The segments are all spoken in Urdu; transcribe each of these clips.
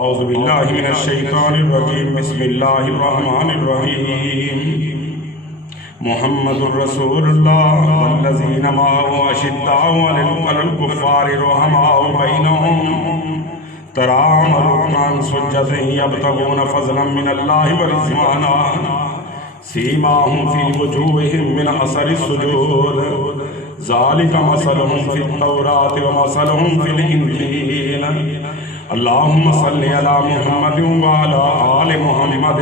اعوذ باللہ من الشیطان الرجیم بسم اللہ الرحمن الرحیم محمد الرسول اللہ والذین معه اشداء علی الکفار رحماء بینہم تراہم رکعا سجدا یبتغون فضلا من اللہ ورضوانا سیماہم فی وجوہہم من اثر السجود ذالک مثلہم فی التوراۃ ومثلہم فی الانجیل اللهم صل على محمد وعلى آل محمد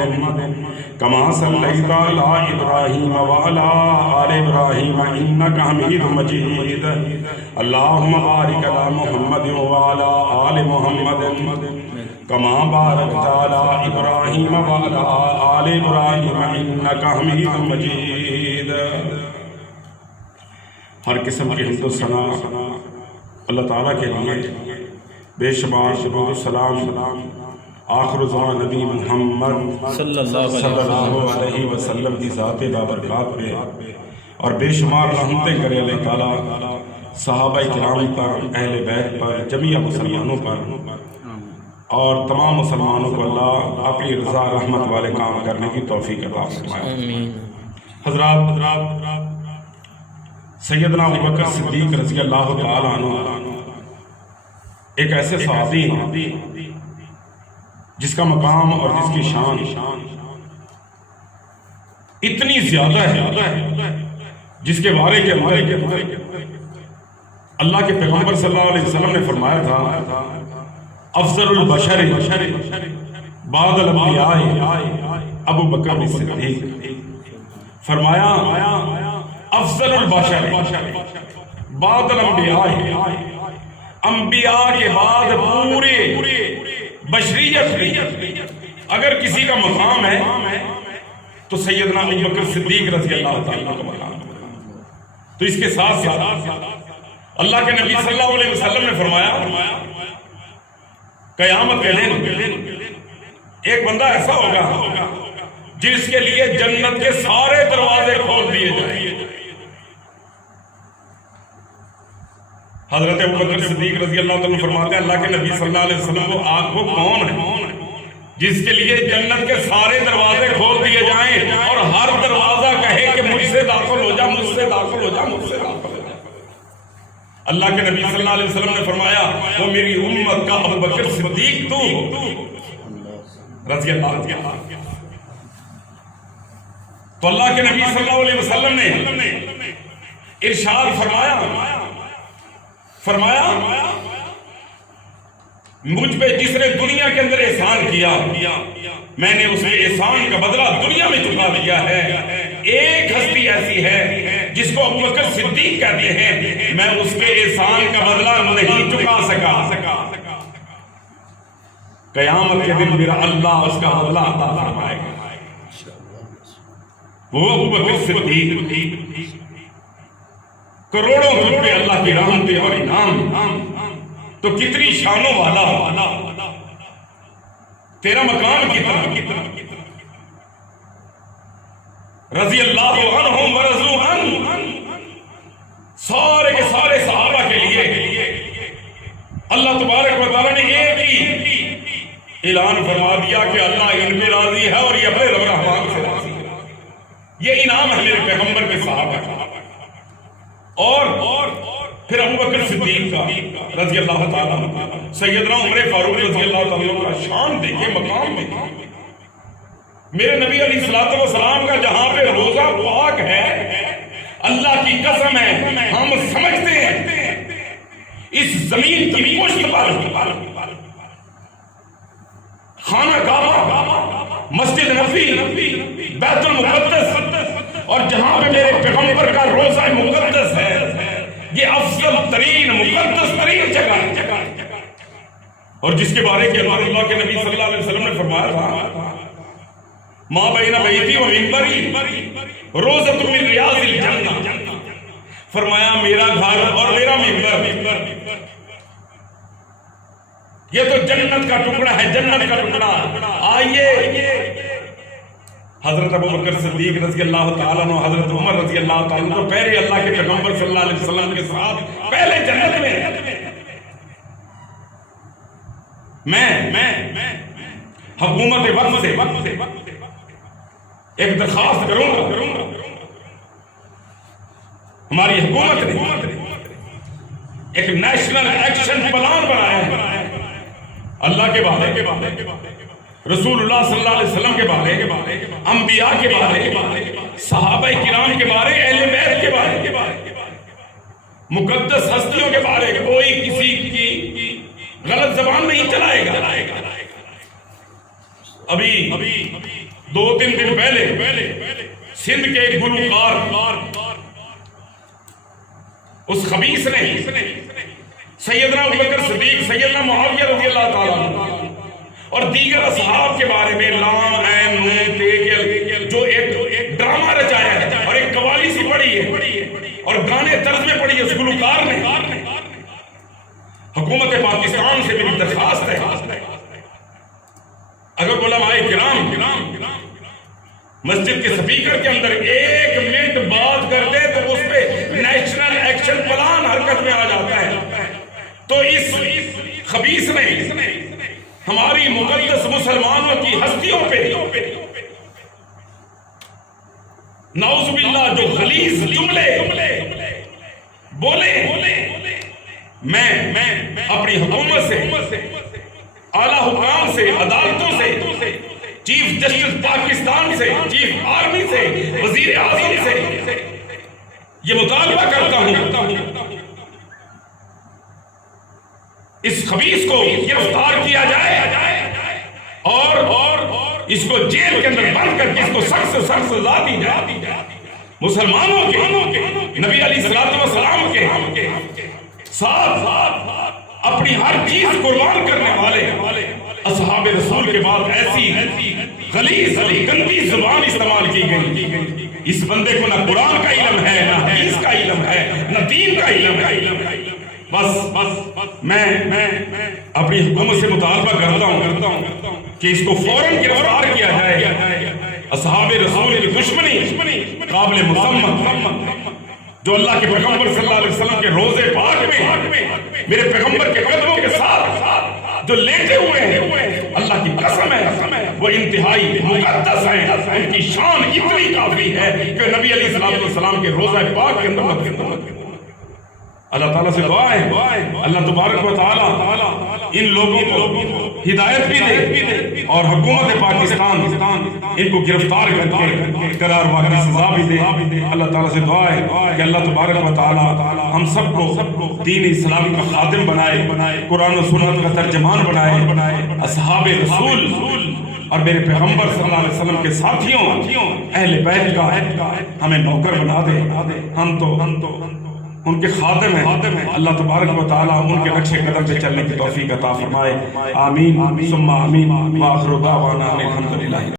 كما صليت على إبراهيم وعلى آل إبراهيم إنك حميد مجيد اللهم بارك على محمد وعلى آل محمد كما باركت على إبراهيم وعلى آل إبراهيم إنك حميد مجيد۔ ہر قسم کی حمد و ثنا اللہ تعالیٰ کے لیے، بے شمار درود و سلام آخر زمان نبی محمد صلی اللہ علیہ وسلم کی ذات بابرکات پہ، اور بے شمار رحمتیں کرے اللہ تعالیٰ صحابہ کرام پر، اہل بیت پر، جمیع مسلمانوں پر، اور تمام مسلمانوں کو اللہ اپنی رضا رحمت والے کام کرنے کی توفیق عطا فرمائے۔ حضرات، سیدنا ابوبکر صدیق رضی اللہ تعالیٰ عنہ ایک ایسے صحابی ہیں جس کا مقام اور جس کی شان اتنی زیادہ ہے، جس کے بارے کے اللہ کے پیغمبر صلی اللہ علیہ وسلم نے فرمایا تھا افضل البشر بعد الانبیاء ابو بکر صدیق۔ فرمایا افضل البشر بعد الانبیاء، انبیاء کے بعد پورے بشریت میں اگر کسی کا مقام ہے تو سیدنا ابوبکر صدیق رضی اللہ تعالیٰ کا مقام ہے۔ تو اس کے ساتھ اللہ کے نبی صلی اللہ علیہ وسلم نے فرمایا قیامت کے دن ایک بندہ ایسا ہوگا جس کے لیے جنت کے سارے دروازے کھول دیے جائیں۔ حضرت ابوبکر صدیق رضی اللہ تعالیٰ فرماتے ہیں اللہ کے نبی صلی اللہ علیہ وسلم وہ کون ہے جس کے لیے جنت کے سارے دروازے کھول دیے جائیں اور ہر دروازہ کہے کہ مجھ سے داخل ہو جا، مجھ سے داخل ہو جا، مجھ سے داخل ہو جا۔ اللہ کے نبی صلی اللہ علیہ وسلم نے فرمایا وہ میری امت کا ابوبکر صدیق تو رضی اللہ عنہ۔ تو اللہ کے نبی صلی اللہ علیہ وسلم نے ارشاد فرمایا مجھ پہ جس نے دنیا کے اندر احسان کیا میں نے اس کے احسان کا بدلہ دنیا میں چکا دیا ہے۔ ایک ہستی ایسی ہے جس کو ابوبکر صدیق کہتے ہیں، میں اس کے احسان کا بدلہ نہیں چکا سکا، قیامت کے دن میرا اللہ اس کا بدلہ عطا فرمائے گا۔ وہ ابوبکر صدیق کروڑوں روپے اللہ کی رحمتیں اور انعام، تو کتنی شانوں والا تیرا مقام کتنا، رضی اللہ عنہم ورضوا عنہ، سارے کے سارے صحابہ کے لیے اللہ تبارک و تعالیٰ نے ایک ہی اعلان فرما دیا کہ اللہ ان پہ راضی ہے اور یہ اپنے رب رحمان سے راضی ہے۔ یہ انعام ہے میرے پیغمبر کے صحابہ کا۔ اور پھر ابوبکر صدیق کا رضی اللہ تعالیٰ عنہ، سیدنا عمر فاروق رضی اللہ تعالیٰ عنہ کا شان دیکھیں، مقام دیکھیں۔ میرے نبی علیہ الصلوۃ والسلام کا جہاں پہ روزہ پاک ہے، اللہ کی قسم ہے ہم سمجھتے ہیں اس زمین کی پشت پر خانہ کعبہ، مسجد نبوی، بیت المقدس، اور جہاں پہ میرے پیغمبر کا روزہ مقدس ہے، یہ افضل ترین مقدس ترین جگہ ہے، اور جس کے بارے کے اللہ کے نبی صلی اللہ علیہ وسلم نے فرمایا تھا ما بین بیتی و منبری روضۃ من ریاض الجنہ۔ فرمایا میرا گھر اور میرا منبر یہ تو جنت کا ٹکڑا ہے، جنت کا ٹکڑا۔ آئیے حضرت ابوبکر صدیق رضی اللہ تعالیٰ عنہ، حضرت عمر رضی اللہ تعالیٰ عنہ تو پہلے اللہ کے پیغمبر صلی اللہ علیہ وسلم کے ساتھ پہلے جنت میں، میں حکومت وقت سے ایک درخواست کروں گا. ہماری حکومت نے ایک نیشنل ایکشن پلان بنایا ہے اللہ کے بارے، رسول اللہ صلی اللہ علیہ وسلم کے بارے، انبیاء کے بارے، صحابہ کرام کے بارے، اہل بیت کے بارے، مقدس ہستیوں کے بارے. کوئی کسی کی غلط زبان نہیں چلائے گا. ابھی 2-3 دن پہلے سندھ کے ایک گلوکار اس خبیث نے سیدنا ابوبکر صدیق، سیدنا معاویہ رضی اللہ تعالیٰ اور دیگر اصحاب کے بارے میں لام عین نون تے جو ایک ڈرامہ رچایا ہے اور ایک قوالی سی پڑھی ہے اور گانے طرز میں پڑھی ہے اس گلوکار نے. حکومت پاکستان سے میری درخواست ہے اگر علماء کرام مسجد کے سپیکر کے اندر 1 منٹ بات کر دے تو اس پہ نیشنل ایکشن پلان حرکت میں آ جاتا ہے. تو اس خبیث نے ہماری مقدس مسلمانوں کی ہستیوں پہ نعوذ باللہ جو غلیظ جملے بولے. میں اپنی حکومت سے، اعلیٰ حکام سے، عدالتوں سے، چیف جسٹس پاکستان سے، چیف آرمی سے، وزیر اعظم سے یہ مطالبہ کرتا ہوں اس خبیث کو گرفتار کیا جائے اور اس کو جیل کے اندر بند کر کے اس کو سخت سے سخت سزا دی جائے. مسلمانوں کے، نبی علیہ السلام کے ساتھ اپنی ہر چیز قربان کرنے والے اصحاب رسول کے بعد ایسی غلیظ گندی زبان استعمال کی گئی. اس بندے کو نہ قرآن کا علم ہے، نہ حدیث کا علم ہے، نہ دین کا علم ہے. بس میں اپنی حکومت سے مطالبہ کرتا ہوں کہ اس کو فوراً گرفتار کیا جائے. اصحاب رسول کی دشمنی قابل مسمت جو اللہ کے پیغمبر صلی اللہ علیہ وسلم کے روزے پاک میں میرے پیغمبر کے قدموں کے ساتھ جو لیٹے ہوئے ہیں، اللہ کی قسم ہے وہ انتہائی مقدس ہیں. ان کی شان اتنی کافی ہے کہ نبی علیہ السلام کے روزہ پاک کے اندر اللہ تعالیٰ سے دعا ہے اللہ تبارک و تعالیٰ ان لوگوں کو ہدایت بھی دے اور حکومت پاکستان ان کو گرفتار کر کے قرار واقعی سزا بھی دے. اللہ تعالیٰ سے دعا ہے کہ اللہ تبارک و تعالیٰ ہم سب کو دین اسلام کا خادم بنائے، قرآن و سنت کا ترجمان بنائے، اصحاب رسول اور میرے پیغمبر صلی اللہ علیہ وسلم کے ساتھیوں اہل بیت کا ہمیں نوکر بنا دے. ہم تو ان کے خادم ہیں. اللہ تبارک و تعالیٰ ان کے نقش قدم پہ چلنے کی توفیق عطا فرمائے. آمین ثم آمین. وآخر دعوانا الحمدللہ.